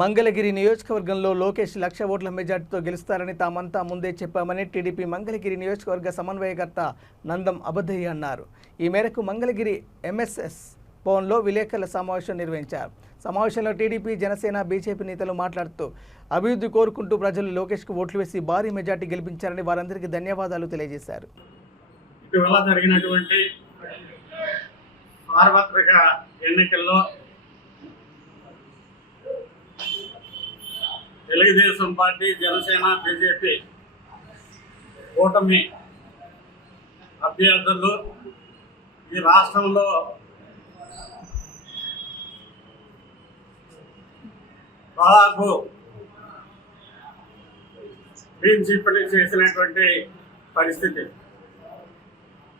మంగళగిరి నియోజకవర్గంలో లోకేష్ 1,00,000 ఓట్ల మెజార్టీతో గెలుస్తారని తామంతా ముందే చెప్పామని టీడీపీ మంగళగిరి నియోజకవర్గ సమన్వయకర్త నందం అబద్దయ్య అన్నారు. ఈ మేరకు మంగళగిరి ఎంఎస్ఎస్ భవన్లో విలేకరుల సమావేశం నిర్వహించారు. సమావేశంలో టీడీపీ, జనసేన, బీజేపీ నేతలు మాట్లాడుతూ అభివృద్ధి కోరుకుంటూ ప్రజలు లోకేష్కు ఓట్లు వేసి భారీ మెజార్టీ గెలిపించారని వారందరికీ ధన్యవాదాలు తెలియజేశారు. ఇటీవల జరిగినటువంటి సార్వత్రిక ఎన్నికల్లో తెలుగుదేశం పార్టీ, జనసేన, బీజేపీ కూటమి అభ్యర్థులు ఈ రాష్ట్రంలో దాదాపు క్లీన్ స్వీప్ చేసినటువంటి పరిస్థితి.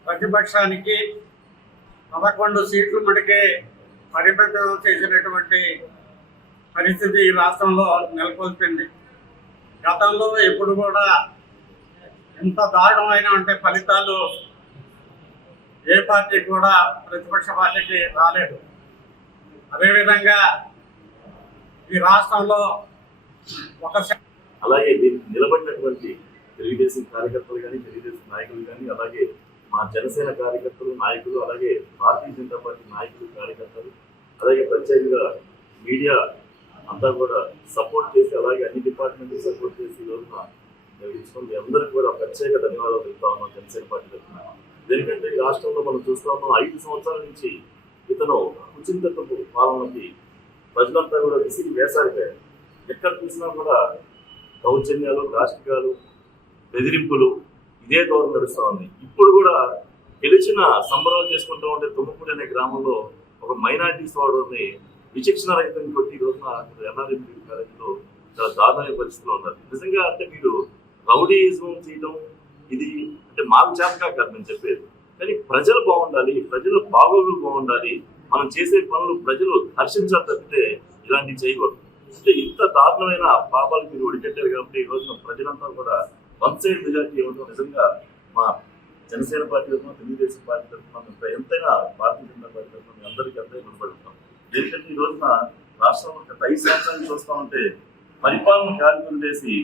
ప్రతిపక్షానికి 11 సీట్లు మటుకే పరిమితం చేసినటువంటి పరిస్థితి ఈ రాష్ట్రంలో నెలకొల్పింది. గతంలో ఎప్పుడు కూడా ఇంత దారుణమైన ఫలితాలు ఏ పార్టీ కూడా ప్రతిపక్ష పార్టీకి రాలేదు. అదేవిధంగా ఈ రాష్ట్రంలో అలాగే దీనికి నిలబడినటువంటి తెలుగుదేశం కార్యకర్తలు కానీ, తెలుగుదేశం నాయకులు కానీ, అలాగే మా జనసేన కార్యకర్తలు, నాయకులు, అలాగే భారతీయ జనతా పార్టీ నాయకులు, కార్యకర్తలు, అలాగే ప్రత్యేకంగా మీడియా అంతా కూడా సపోర్ట్ చేసి, అలాగే అన్ని డిపార్ట్మెంట్లు సపోర్ట్ చేసి ఈ రోజున నిర్వహించుకుని అందరికీ కూడా ప్రత్యేక ధన్యవాదాలు తెలుపుతా ఉన్నాం జనసేన పార్టీ తరఫున. ఎందుకంటే ఈ రాష్ట్రంలో మనం చూస్తా ఉన్నాం, 5 సంవత్సరాల నుంచి ఇతను కుచింతత్వపు పాలనకి ప్రజలంతా కూడా విసిరి వేసారిపోయారు. ఎక్కడ చూసినా కూడా దౌర్జన్యాలు, రాజకీయాలు, బెదిరింపులు ఇదే దూరం నడుస్తూ ఉంది. ఇప్పుడు కూడా గెలిచిన సంబరాలు చేసుకుంటూ ఉంటే తుమ్మపూడి అనే గ్రామంలో ఒక మైనార్టీ సోదరుని విచక్షణ రహితంగా కొట్టి రోజున ఎన్ఆర్ఎంపీ కాలేజీలో చాలా దారుణమైన పరిస్థితిలో ఉన్నారు. నిజంగా అంటే మీరు రౌడీయిజం చేయడం ఇది అంటే మాకు చేతగా కాదు మేము చెప్పేది, కానీ ప్రజలు బాగుండాలి, ప్రజల బాగోగులు బాగుండాలి, మనం చేసే పనులు ప్రజలు హర్షించాలి తప్పితే ఇలాంటివి చేయకూడదు. అంటే ఇంత దారుణమైన పాపాలు మీరు ఒడికెట్టారు కాబట్టి ఈ రోజున ప్రజలంతా కూడా 1 సైడ్ మెజార్టీ ఇవ్వడం నిజంగా మా జనసేన పార్టీ తరఫున, తెలుగుదేశం పార్టీ తరఫున ఎంతైనా భారతీయ జనతా పార్టీ తరఫున మీ అందరికీ ఎంతైనా రుణపడుతున్నాం. ఎందుకంటే ఈ రోజున రాష్ట్రంలో గత 5 సంవత్సరాలు చూస్తా ఉంటే పరిపాలన కార్యక్రమం చేసి